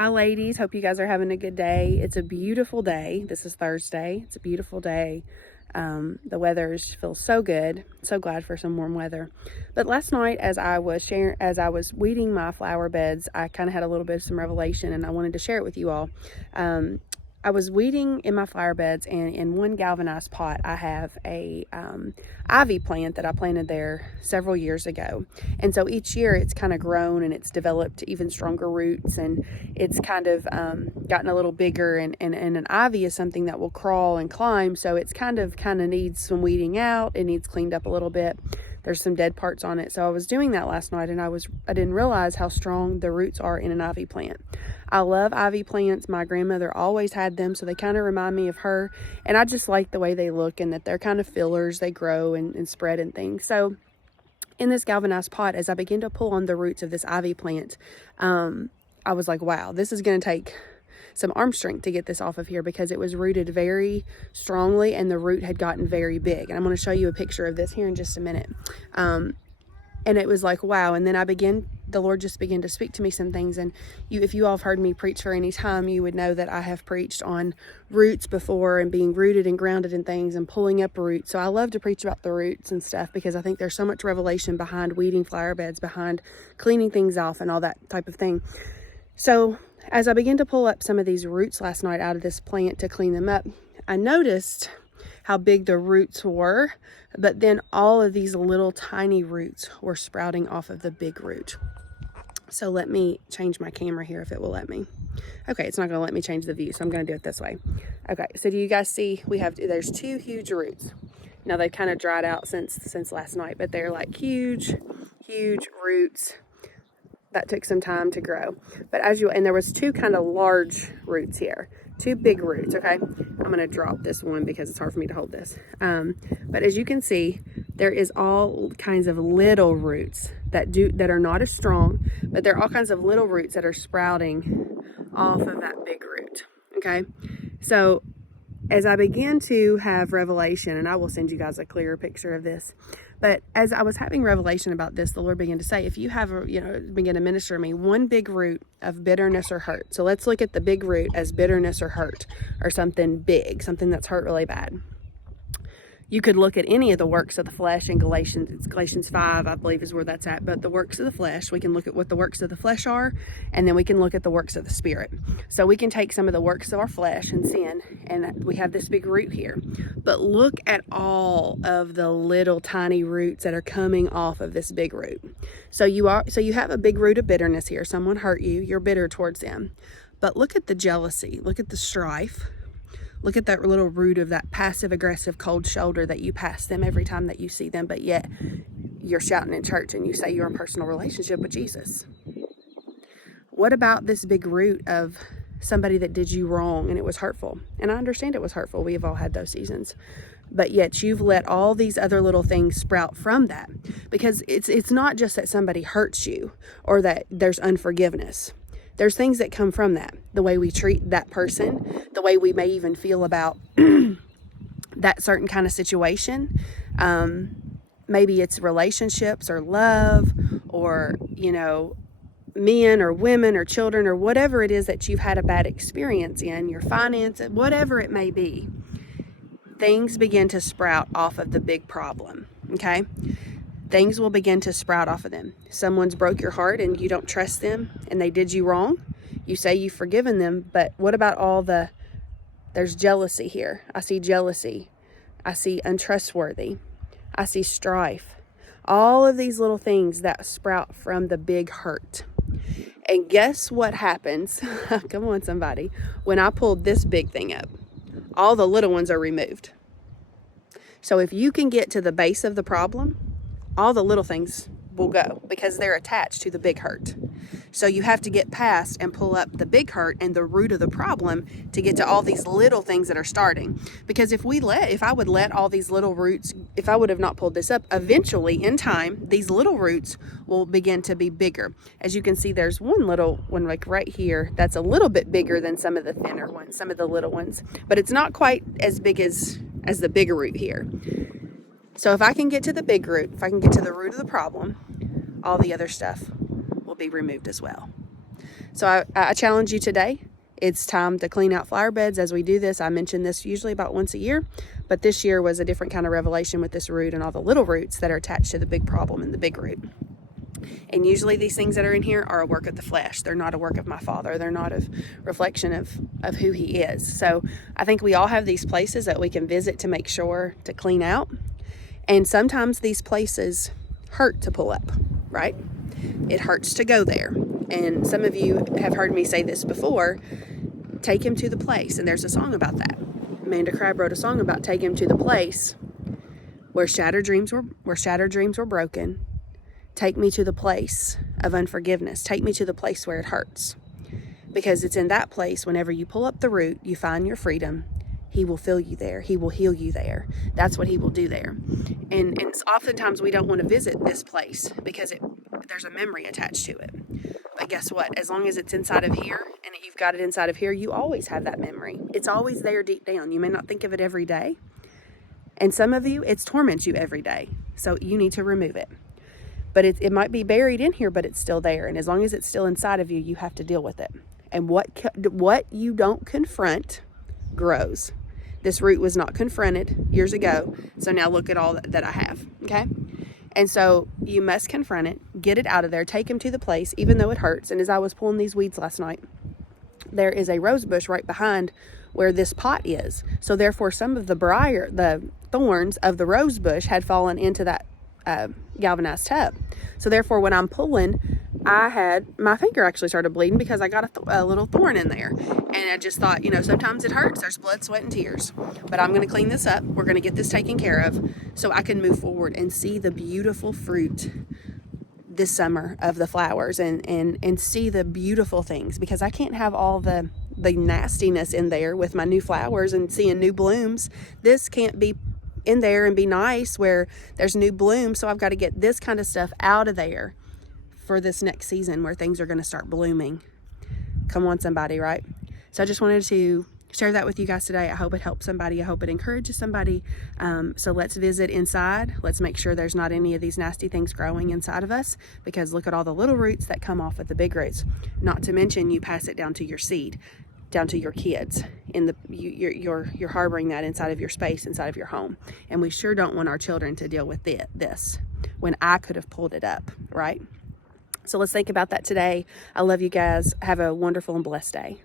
Hi ladies, hope you guys are having a good day. It's a beautiful day. This is Thursday. It's a beautiful day. The weather feels so good. So glad for some warm weather. But last night as I was weeding my flower beds, I kind of had a little bit of some revelation and I wanted to share it with you all. I was weeding in my flower beds, and in one galvanized pot I have a ivy plant that I planted there several years ago. And so each year it's kind of grown and it's developed even stronger roots, and it's kind of gotten a little bigger, and an ivy is something that will crawl and climb, so it's kind of needs some weeding out. It needs cleaned up a little bit. There's some dead parts on it. So I was doing that last night, and I didn't realize how strong the roots are in an ivy plant. I love ivy plants. My grandmother always had them, so they kind of remind me of her, and I just like the way they look and that they're kind of fillers. They grow and spread and things. So in this galvanized pot, as I begin to pull on the roots of this ivy plant, I was like, wow, this is going to take some arm strength to get this off of here, because it was rooted very strongly and the root had gotten very big. And I'm going to show you a picture of this here in just a minute. And it was like, wow. And then the Lord just began to speak to me some things. And if you all have heard me preach for any time, you would know that I have preached on roots before and being rooted and grounded in things and pulling up roots. So I love to preach about the roots and stuff, because I think there's so much revelation behind weeding flower beds, behind cleaning things off and all that type of thing. So as I began to pull up some of these roots last night out of this plant to clean them up, I noticed how big the roots were, but then all of these little tiny roots were sprouting off of the big root. So let me change my camera here if it will let me. Okay, it's not going to let me change the view, so I'm going to do it this way. Okay, so do you guys see there's two huge roots. Now they've kind of dried out since last night, but they're like huge roots that took some time to grow. But and there was two kind of large roots here, two big roots. Okay, I'm going to drop this one because it's hard for me to hold this. But as you can see, there is all kinds of little roots that are not as strong, but there are all kinds of little roots that are sprouting off of that big root. Okay, so as I began to have revelation, and I will send you guys a clearer picture of this, but as I was having revelation about this, the Lord began to say, if you have begin to minister to me, one big root of bitterness or hurt. So let's look at the big root as bitterness or hurt, or something big, something that's hurt really bad. You could look at any of the works of the flesh in Galatians 5, I believe is where that's at. But the works of the flesh, we can look at what the works of the flesh are, and then we can look at the works of the Spirit. So we can take some of the works of our flesh and sin, and we have this big root here. But look at all of the little tiny roots that are coming off of this big root. So you have a big root of bitterness here. Someone hurt you, you're bitter towards them. But look at the jealousy, look at the strife. Look at that little root of that passive-aggressive cold shoulder that you pass them every time that you see them, but yet you're shouting in church and you say you're in personal relationship with Jesus. What about this big root of somebody that did you wrong and it was hurtful? And I understand it was hurtful. We have all had those seasons. But yet you've let all these other little things sprout from that. Because it's not just that somebody hurts you or that there's unforgiveness. There's things that come from that. The way we treat that person, the way we may even feel about that certain kind of situation. Maybe it's relationships or love or, men or women or children or whatever it is that you've had a bad experience in, your finances, whatever it may be. Things begin to sprout off of the big problem, okay? Things will begin to sprout off of them. Someone's broke your heart and you don't trust them and they did you wrong. You say you've forgiven them, but what about there's jealousy here. I see jealousy. I see untrustworthy. I see strife. All of these little things that sprout from the big hurt. And guess what happens? Come on, somebody. When I pulled this big thing up, all the little ones are removed. So if you can get to the base of the problem, all the little things will go because they're attached to the big hurt. So you have to get past and pull up the big hurt and the root of the problem to get to all these little things that are starting. Because if I would let all these little roots, if I would have not pulled this up, eventually in time, these little roots will begin to be bigger. As you can see, there's one little one like right here that's a little bit bigger than some of the thinner ones, some of the little ones, but it's not quite as big as the bigger root here. So if I can get to the big root, if I can get to the root of the problem, all the other stuff will be removed as well. So I challenge you today. It's time to clean out flower beds as we do this. I mention this usually about once a year, but this year was a different kind of revelation with this root and all the little roots that are attached to the big problem in the big root. And usually these things that are in here are a work of the flesh. They're not a work of my Father. They're not a reflection of who He is. So I think we all have these places that we can visit to make sure to clean out. And sometimes these places hurt to pull up, right? It hurts to go there. And some of you have heard me say this before, take him to the place. And there's a song about that. Amanda Crabb wrote a song about take him to the place where shattered dreams were broken. Take me to the place of unforgiveness. Take me to the place where it hurts. Because it's in that place, whenever you pull up the root, you find your freedom. He will fill you there. He will heal you there. That's what He will do there. And oftentimes we don't want to visit this place because there's a memory attached to it. But guess what? As long as it's inside of here and you've got it inside of here, you always have that memory. It's always there deep down. You may not think of it every day. And some of you, it torments you every day. So you need to remove it. But it might be buried in here, but it's still there. And as long as it's still inside of you, you have to deal with it. And what you don't confront grows. This root was not confronted years ago. So now look at all that I have. Okay? And so you must confront it, get it out of there, take him to the place, even though it hurts. And as I was pulling these weeds last night, there is a rose bush right behind where this pot is. So therefore, some of the thorns of the rose bush had fallen into that galvanized tub. So therefore, when I'm pulling, my finger actually started bleeding because I got a little thorn in there. And I just thought, sometimes it hurts. There's blood, sweat, and tears. But I'm going to clean this up. We're going to get this taken care of so I can move forward and see the beautiful fruit this summer of the flowers and see the beautiful things, because I can't have all the nastiness in there with my new flowers and seeing new blooms. This can't be in there and be nice where there's new blooms. So I've got to get this kind of stuff out of there for this next season where things are going to start blooming. Come on, somebody, right? So I just wanted to share that with you guys today. I hope it helps somebody. I hope it encourages somebody. So let's visit inside. Let's make sure there's not any of these nasty things growing inside of us, because look at all the little roots that come off of the big roots. Not to mention you pass it down to your seed, down to your kids. You're harboring that inside of your space, inside of your home. And we sure don't want our children to deal with this when I could have pulled it up, right? So let's think about that today. I love you guys. Have a wonderful and blessed day.